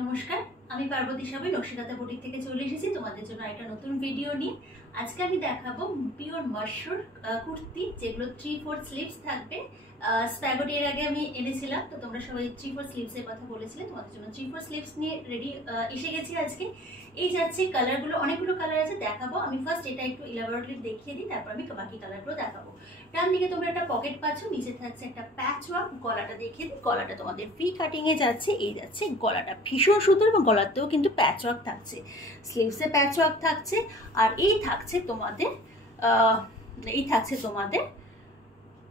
নমস্কার, আমি পার্বতী সাবি নকশিকাঁথা বুটিক থেকে চলে এসেছি তোমাদের জন্য একটা নতুন ভিডিও নিয়ে। আজকে আমি দেখাবো পিওর মাশরুম কুর্তি, যেগুলো 3/4 স্লিভস থাকবে। স্প্যাগোটি এর আগে আমি এনেছিলাম, তো তোমরা সবাই 3/4 স্লিভস এর কথা বলেছিলে। তোমাদের জন্য 3/4 স্লিভস নিয়ে রেডি এসে গেছি আজকে। এই যাচ্ছে কালারগুলো, অনেকগুলো কালার আছে, দেখাবো। আমি ফার্স্ট এটা একটু ইলাবোরেটলি দেখিয়ে দিই, তারপর আমি বাকি কালারগুলো দেখাবো। ডান দিকে তোমরা একটা পকেট পাচ্ছ, নিচে থাকছে একটা প্যাচ ওয়ার্ক। গলাটা দেখিয়ে দিই, গলাটা তোমাদের ফ্রি কাটিং এ যাচ্ছে। এই যাচ্ছে গলাটা, ভীষণ সুন্দর, এবং গলাতেও কিন্তু প্যাচ ওয়ার্ক থাকছে, স্লিভসে প্যাচ ওয়ার্ক থাকছে। আর এই থাকছে তোমাদের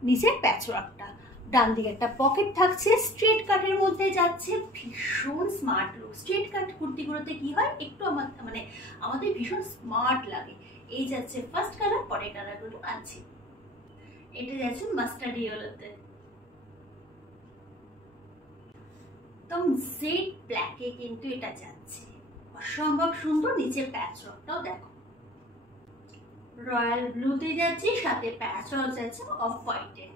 নিচের প্যাচ ওয়ার্কটা। ডান দিকে একটা পকেট থাকছে, স্ট্রেট কাটের মধ্যে যাচ্ছে, ভীষণ স্মার্ট লুক। স্ট্রেট কাট কুর্তিগুলোতে কি হয়, একটু আমাদের ভীষণ স্মার্ট লাগে। এই যাচ্ছে ফার্স্ট কালার, পরের কালারগুলো আছে। এটা যাচ্ছে মাস্টার্ড ইয়েলোতে, একদম জেড ব্ল্যাকে কিন্তু এটা যাচ্ছে, অসম্ভব সুন্দর। নিচে প্যাচ ওয়ার্কটাও দেখো, রয়্যাল ব্লুতে যাচ্ছে, সাথে প্যাচ ওয়ার্ক যাচ্ছে অফ হোয়াইটে।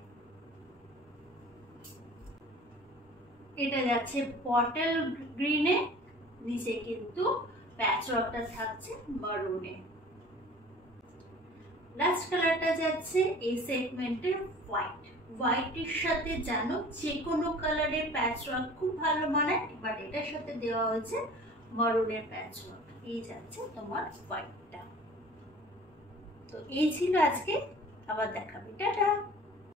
এটা যাচ্ছে বটল গ্রিনে, নিচে কিন্তু প্যাচ ওয়ার্কটা থাকছে মারুনে। লাস্ট কালারটা যাচ্ছে এই সেগমেন্টের হোয়াইট। হোয়াইটের সাথে জানো যে কোনো কালারের প্যাচ ওয়ার্ক খুব ভালো মানায়, বাট এটার সাথে দেওয়া হয়েছে মারুনের প্যাচ ওয়ার্ক। এই যাচ্ছে তোমার হোয়াইটটা। তো এই ছিল আজকে, আবার দেখাবে, টাটা।